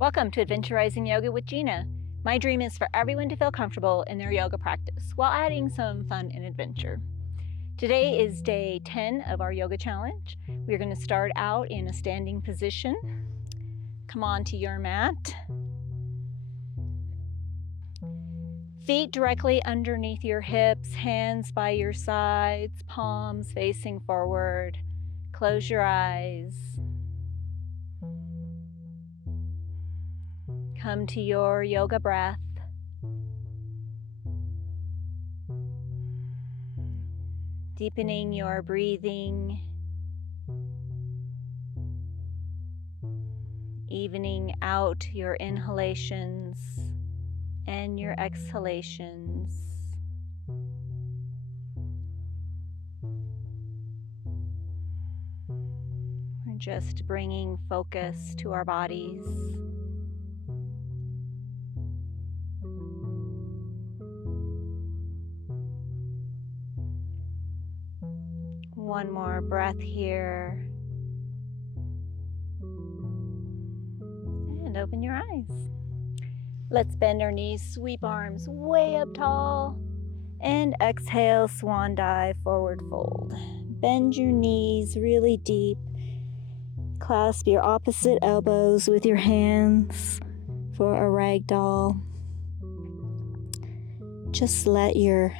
Welcome to Adventurizing Yoga with Gina. My dream is for everyone to feel comfortable in their yoga practice while adding some fun and adventure. Today is day 10 of our yoga challenge. We're going to start out in a standing position. Come onto your mat. Feet directly underneath your hips, hands by your sides, palms facing forward. Close your eyes. Come to your yoga breath. Deepening your breathing. Evening out your inhalations and your exhalations. We're just bringing focus to our bodies. One more breath here. And open your eyes. Let's bend our knees, sweep arms way up tall. And exhale, swan dive, forward fold. Bend your knees really deep. Clasp your opposite elbows with your hands for a ragdoll. Just let your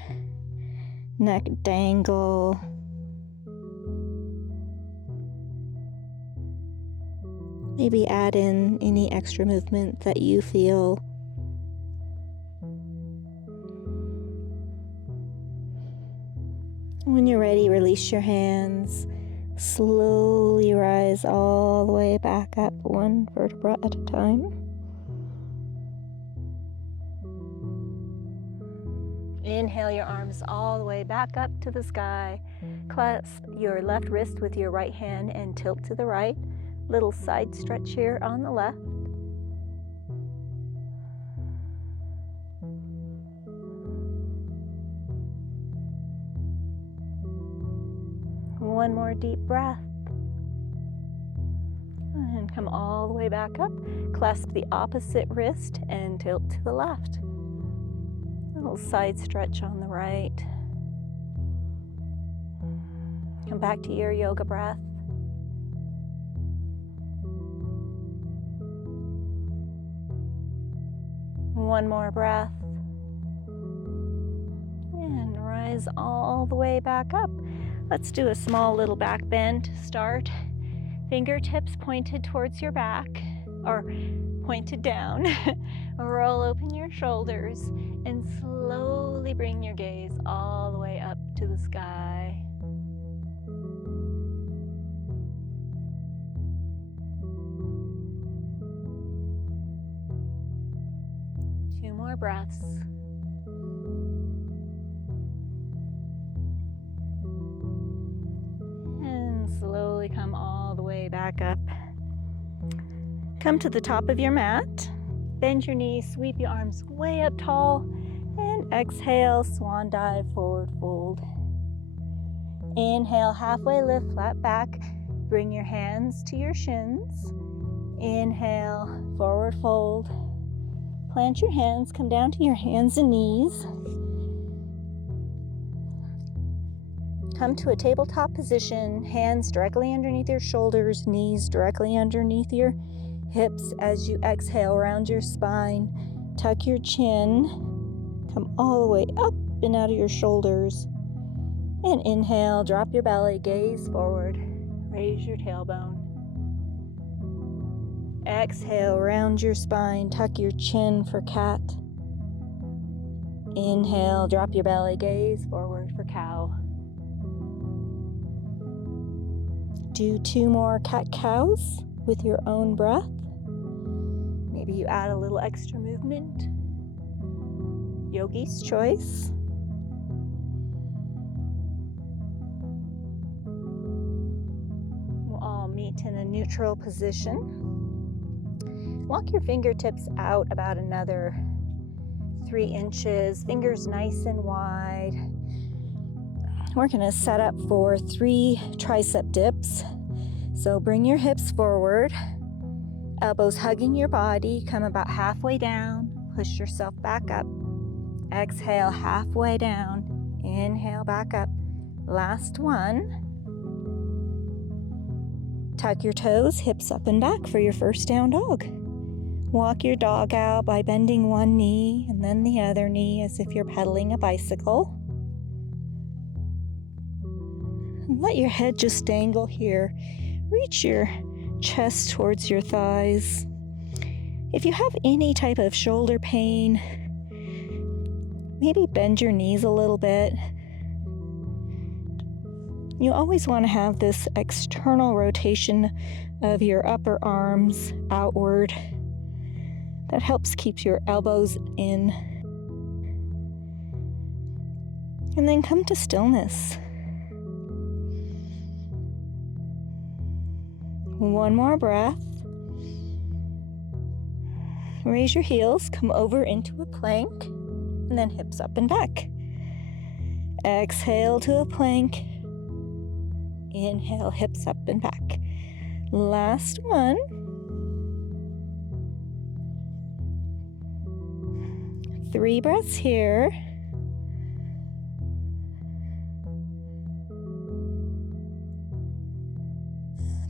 neck dangle. Maybe add in any extra movement that you feel. When you're ready, release your hands. Slowly rise all the way back up, one vertebra at a time. Inhale your arms all the way back up to the sky. Clasp your left wrist with your right hand and tilt to the right. Little side stretch here on the left. One more deep breath. And come all the way back up. Clasp the opposite wrist and tilt to the left. Little side stretch on the right. Come back to your yoga breath. One more breath. And rise all the way back up. Let's do a small little back bend to start. Fingertips pointed towards your back, or pointed down. Roll open your shoulders and slowly bring your gaze all the way up to the sky. Two more breaths. And slowly come all the way back up. Come to the top of your mat. Bend your knees, sweep your arms way up tall, and exhale, swan dive, forward fold. Inhale, halfway lift, flat back. Bring your hands to your shins. Inhale, forward fold. Plant your hands, come down to your hands and knees. Come to a tabletop position, hands directly underneath your shoulders, knees directly underneath your hips. As you exhale, round your spine, tuck your chin, come all the way up and out of your shoulders. And inhale, drop your belly, gaze forward, raise your tailbone. Exhale, round your spine, tuck your chin for cat. Inhale, drop your belly, gaze forward for cow. Do two more cat-cows with your own breath. Maybe you add a little extra movement. Yogi's choice. We'll all meet in a neutral position. Walk your fingertips out about another 3 inches, fingers nice and wide. We're going to set up for 3 tricep dips. So bring your hips forward. Elbows hugging your body, come about halfway down, push yourself back up. Exhale, halfway down, inhale, back up. Last one. Tuck your toes, hips up and back for your first down dog. Walk your dog out by bending one knee and then the other knee as if you're pedaling a bicycle. And let your head just dangle here. Reach your chest towards your thighs. If you have any type of shoulder pain, maybe bend your knees a little bit. You always want to have this external rotation of your upper arms outward. That helps keep your elbows in. And then come to stillness. One more breath. Raise your heels, come over into a plank, and then hips up and back. Exhale to a plank. Inhale, hips up and back. Last one. Three breaths here.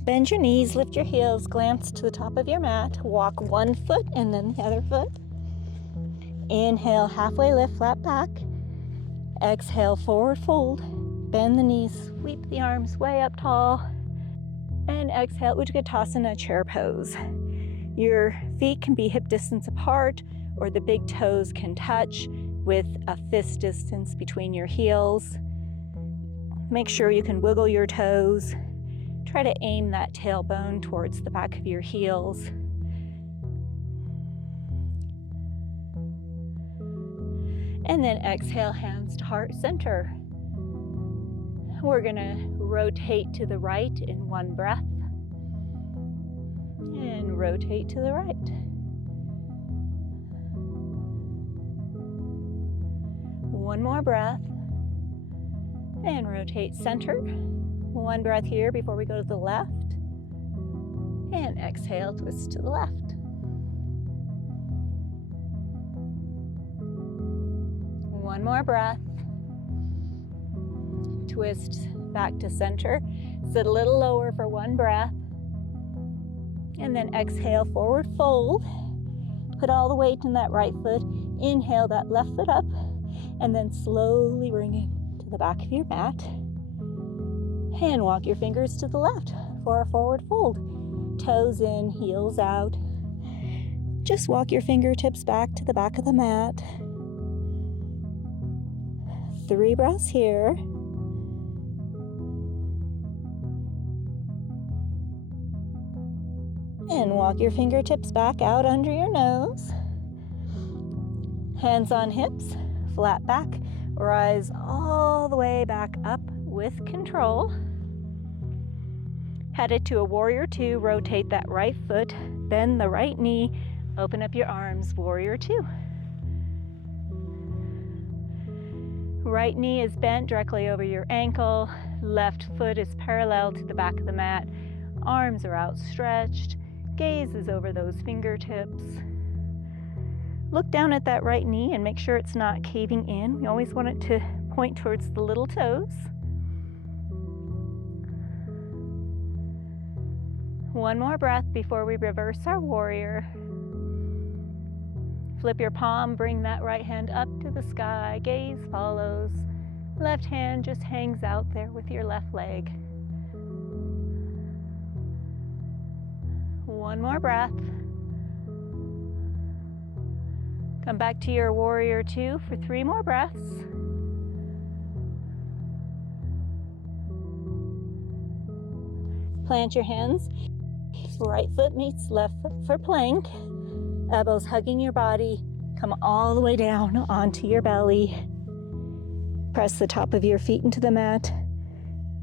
Bend your knees, lift your heels, glance to the top of your mat. Walk one foot and then the other foot. Inhale, halfway lift, flat back. Exhale, forward fold. Bend the knees, sweep the arms way up tall. And exhale, Utkatasana chair pose. Your feet can be hip distance apart, or the big toes can touch with a fist distance between your heels. Make sure you can wiggle your toes. Try to aim that tailbone towards the back of your heels. And then exhale, hands to heart center. We're gonna rotate to the right in one breath. And rotate to the right. One more breath. And rotate center. One breath here before we go to the left. And exhale, twist to the left. One more breath. Twist back to center. Sit a little lower for one breath. And then exhale, forward fold. Put all the weight in that right foot. Inhale that left foot up. And then slowly bring it to the back of your mat. And walk your fingers to the left for a forward fold. Toes in, heels out. Just walk your fingertips back to the back of the mat. 3 breaths here. And walk your fingertips back out under your nose. Hands on hips, flat back. Rise all the way back up with control. Headed to a warrior 2, rotate that right foot, bend the right knee, open up your arms, warrior 2. Right knee is bent directly over your ankle, left foot is parallel to the back of the mat, arms are outstretched, gaze is over those fingertips. Look down at that right knee and make sure it's not caving in. We always want it to point towards the little toes. One more breath before we reverse our warrior. Flip your palm, bring that right hand up to the sky. Gaze follows. Left hand just hangs out there with your left leg. One more breath. Come back to your warrior 2 for 3 more breaths. Plant your hands. Right foot meets left foot for plank. Elbows hugging your body. Come all the way down onto your belly. Press the top of your feet into the mat.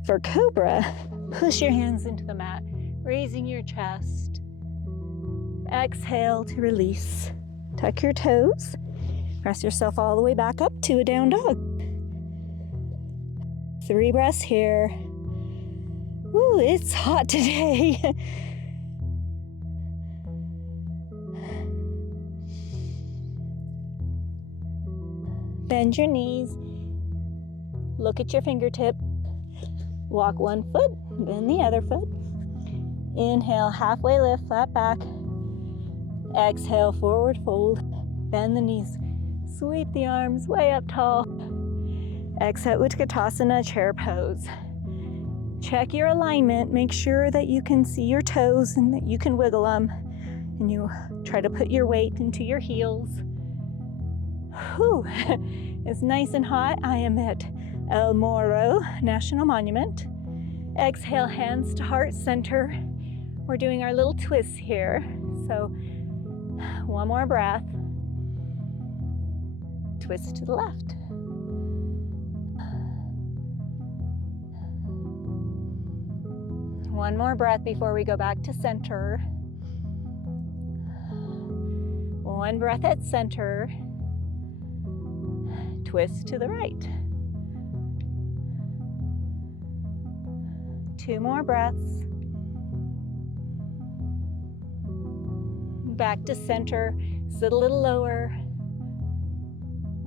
For cobra, push your hands into the mat, raising your chest. Exhale to release. Tuck your toes. Press yourself all the way back up to a down dog. 3 breaths here. Ooh, it's hot today. Bend your knees. Look at your fingertip. Walk one foot, then the other foot. Inhale, halfway lift, flat back. Exhale, forward fold. Bend the knees. Sweep the arms way up tall. Exhale, Utkatasana, chair pose. Check your alignment. Make sure that you can see your toes and that you can wiggle them. And you try to put your weight into your heels. Whew. It's nice and hot. I am at El Morro National Monument. Exhale, hands to heart center. We're doing our little twists here. So one more breath. Twist to the left. One more breath before we go back to center. One breath at center. Twist to the right. Two more breaths. Back to center. Sit a little lower.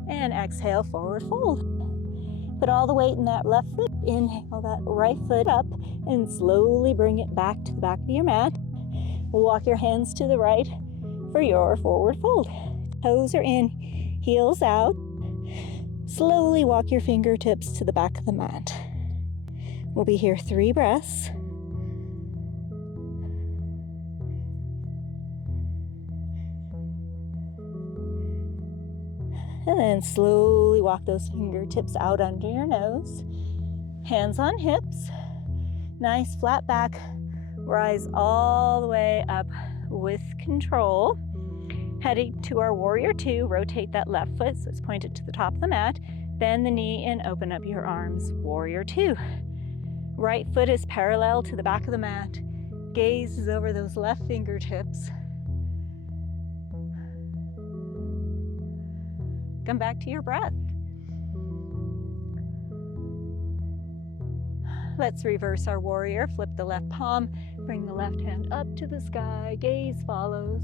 And exhale, forward fold. Put all the weight in that left foot. Inhale that right foot up and slowly bring it back to the back of your mat. Walk your hands to the right for your forward fold. Toes are in, heels out. Slowly walk your fingertips to the back of the mat. We'll be here 3 breaths. And then slowly walk those fingertips out under your nose. Hands on hips. Nice flat back. Rise all the way up with control. Heading to our warrior 2, rotate that left foot so it's pointed to the top of the mat. Bend the knee and open up your arms, warrior 2. Right foot is parallel to the back of the mat. Gaze is over those left fingertips. Come back to your breath. Let's reverse our warrior. Flip the left palm, bring the left hand up to the sky. Gaze follows.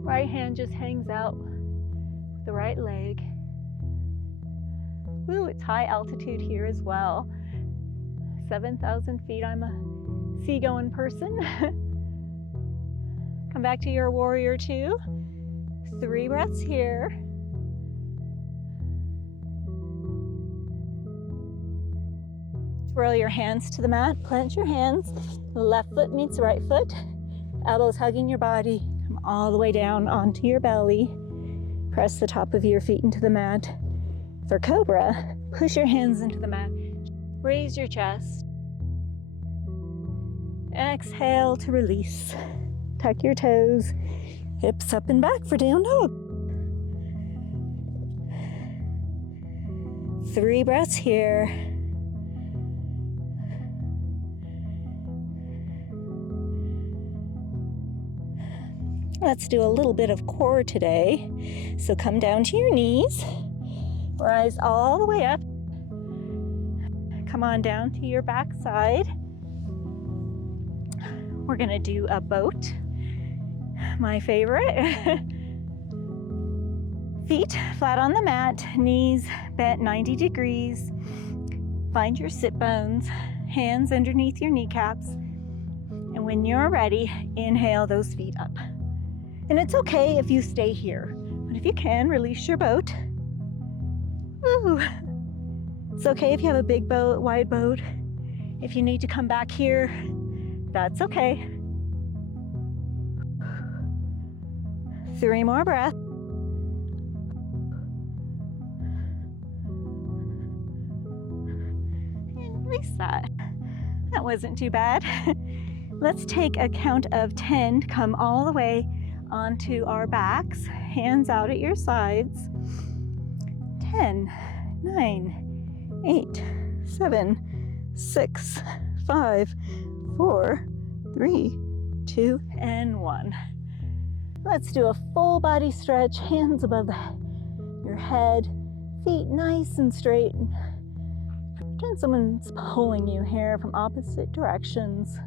Right hand just hangs out with the right leg. Ooh, it's high altitude here as well. 7,000 feet. I'm a seagoing person. Come back to your warrior 2. 3 breaths here. Twirl your hands to the mat, plant your hands. Left foot meets right foot. Elbows hugging your body. Come all the way down onto your belly. Press the top of your feet into the mat. For Cobra, push your hands into the mat. Raise your chest. Exhale to release. Tuck your toes. Hips up and back for down dog. 3 breaths here. Let's do a little bit of core today. So come down to your knees. Rise all the way up. Come on down to your back side. We're gonna do a boat. My favorite. Feet flat on the mat, knees bent 90 degrees. Find your sit bones, hands underneath your kneecaps. And when you're ready, inhale those feet up. And it's okay if you stay here, but if you can, release your boat. Ooh. It's okay if you have a big boat, wide boat. If you need to come back here, that's okay. 3 more breaths. And release that. That wasn't too bad. Let's take a count of 10 to come all the way onto our backs, hands out at your sides. 10, 9, 8, 7, 6, 5, 4, 3, 2, and 1. Let's do a full body stretch, hands above your head, feet nice and straight. Pretend someone's pulling you here from opposite directions.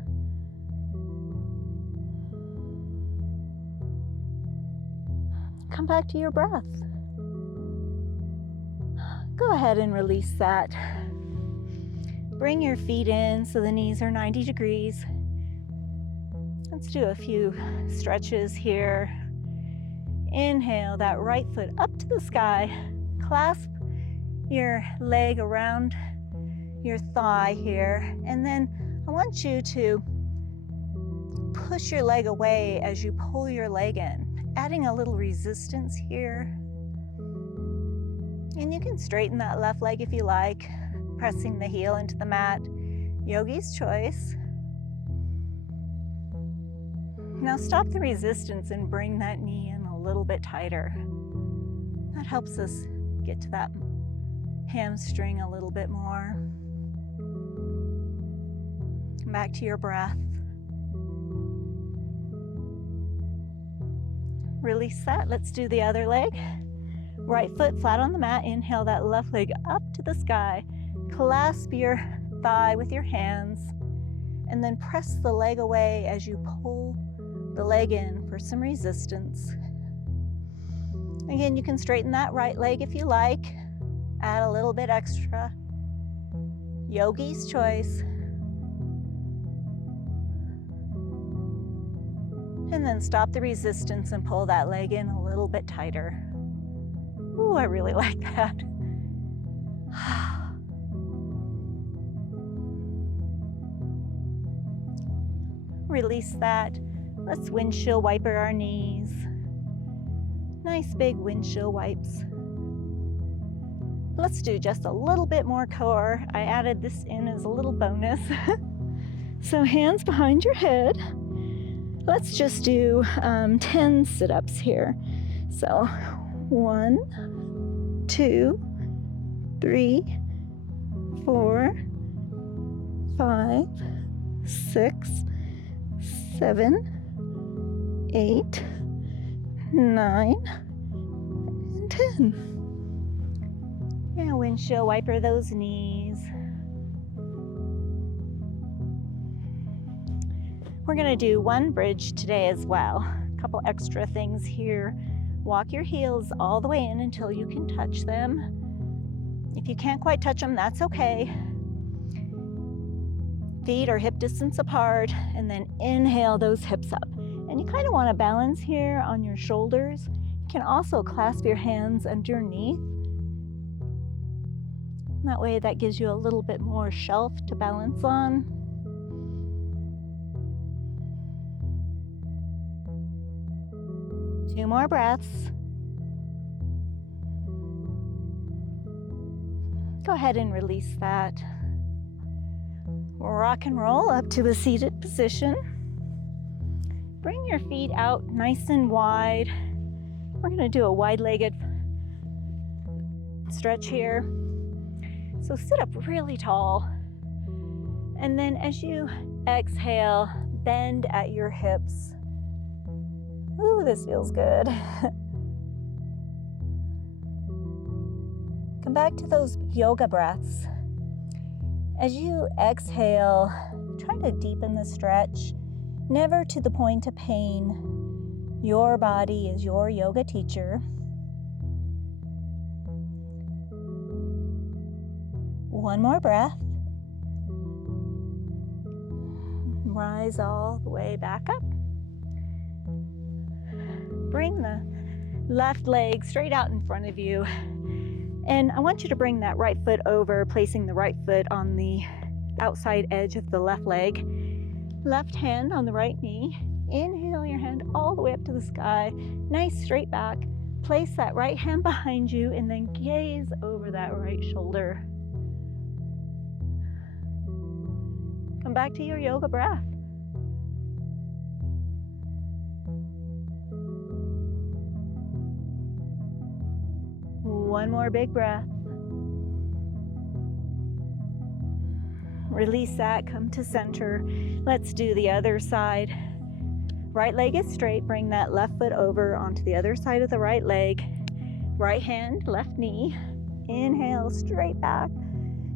Come back to your breath. Go ahead and release that. Bring your feet in so the knees are 90 degrees. Let's do a few stretches here. Inhale that right foot up to the sky. Clasp your leg around your thigh here. And then I want you to push your leg away as you pull your leg in, adding a little resistance here. And you can straighten that left leg if you like, pressing the heel into the mat. Yogi's choice. Now stop the resistance and bring that knee in a little bit tighter. That helps us get to that hamstring a little bit more. Come back to your breath. Release that. Let's do the other leg. Right foot flat on the mat. Inhale that left leg up to the sky. Clasp your thigh with your hands. And then press the leg away as you pull the leg in for some resistance. Again, you can straighten that right leg if you like. Add a little bit extra. Yogi's choice. And then stop the resistance and pull that leg in a little bit tighter. Ooh, I really like that. Release that. Let's windshield wiper our knees. Nice big windshield wipes. Let's do just a little bit more core. I added this in as a little bonus. So hands behind your head. Let's just do 10 sit-ups here. So 1, 2, 3, 4, 5, 6, 7, 8, 9, and 10. Yeah, windshield wiper those knees. We're going to do one bridge today as well. A couple extra things here. Walk your heels all the way in until you can touch them. If you can't quite touch them, that's okay. Feet are hip distance apart, and then inhale those hips up. And you kind of want to balance here on your shoulders. You can also clasp your hands underneath. That way that gives you a little bit more shelf to balance on. Two more breaths. Go ahead and release that. Rock and roll up to a seated position. Bring your feet out nice and wide. We're going to do a wide-legged stretch here. So sit up really tall. And then as you exhale, bend at your hips. Ooh, this feels good. Come back to those yoga breaths. As you exhale, try to deepen the stretch, never to the point of pain. Your body is your yoga teacher. One more breath. Rise all the way back up. Bring the left leg straight out in front of you. And I want you to bring that right foot over, placing the right foot on the outside edge of the left leg. Left hand on the right knee. Inhale your hand all the way up to the sky. Nice straight back. Place that right hand behind you and then gaze over that right shoulder. Come back to your yoga breath. One more big breath. Release that, come to center. Let's do the other side. Right leg is straight, bring that left foot over onto the other side of the right leg. Right hand, left knee. Inhale, straight back.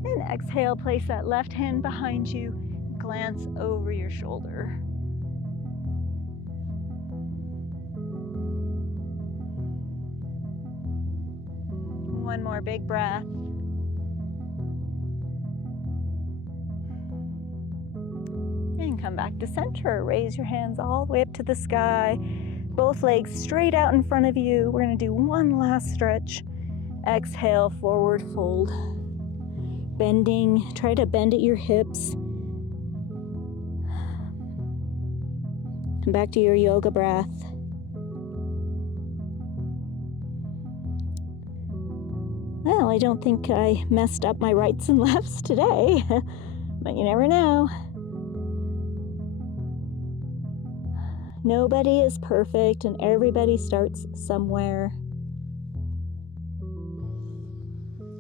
And exhale, place that left hand behind you. Glance over your shoulder. One more big breath. Come back to center. Raise your hands all the way up to the sky. Both legs straight out in front of you. We're going to do one last stretch. Exhale, forward fold. Bending, try to bend at your hips. Come back to your yoga breath. Well, I don't think I messed up my rights and lefts today, but you never know. Nobody is perfect and everybody starts somewhere.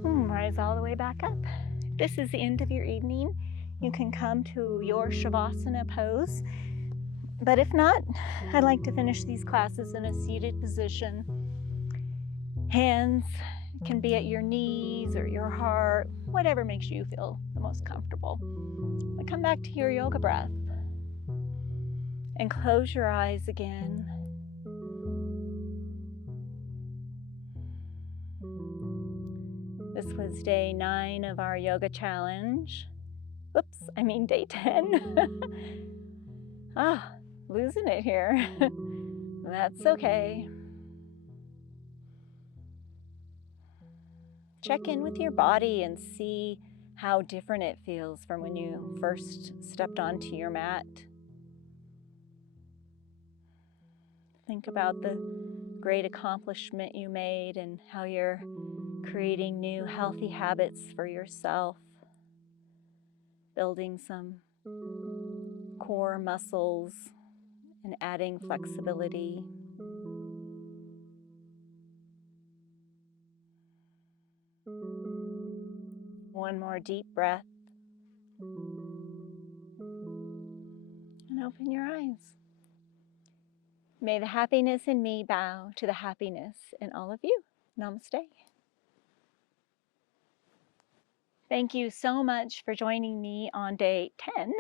Rise all the way back up. If this is the end of your evening, you can come to your Shavasana pose. But if not, I'd like to finish these classes in a seated position. Hands can be at your knees or your heart, whatever makes you feel the most comfortable. But come back to your yoga breath and close your eyes again. This was day 9 of our yoga challenge. Day 10. Losing it here. That's okay. Check in with your body and see how different it feels from when you first stepped onto your mat. Think about the great accomplishment you made and how you're creating new healthy habits for yourself, building some core muscles and adding flexibility. One more deep breath. And open your eyes. May the happiness in me bow to the happiness in all of you. Namaste. Thank you so much for joining me on day 10.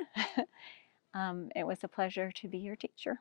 It was a pleasure to be your teacher.